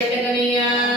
Gracias.